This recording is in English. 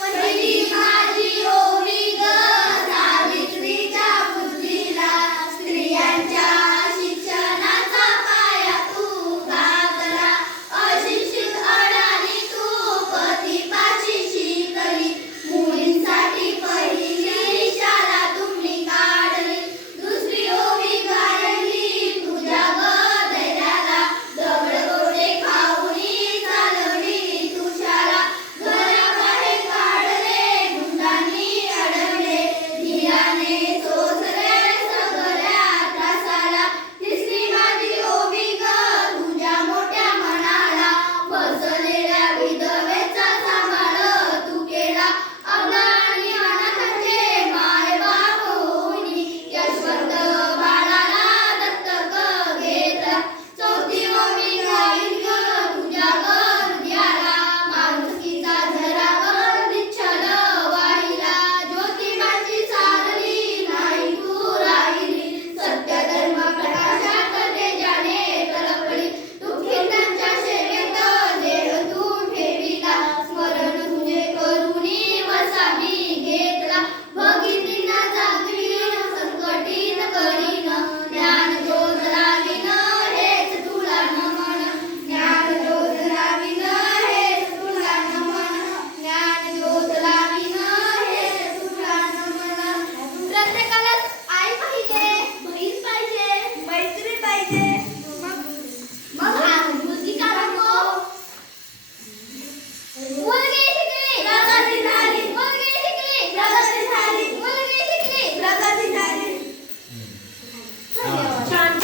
When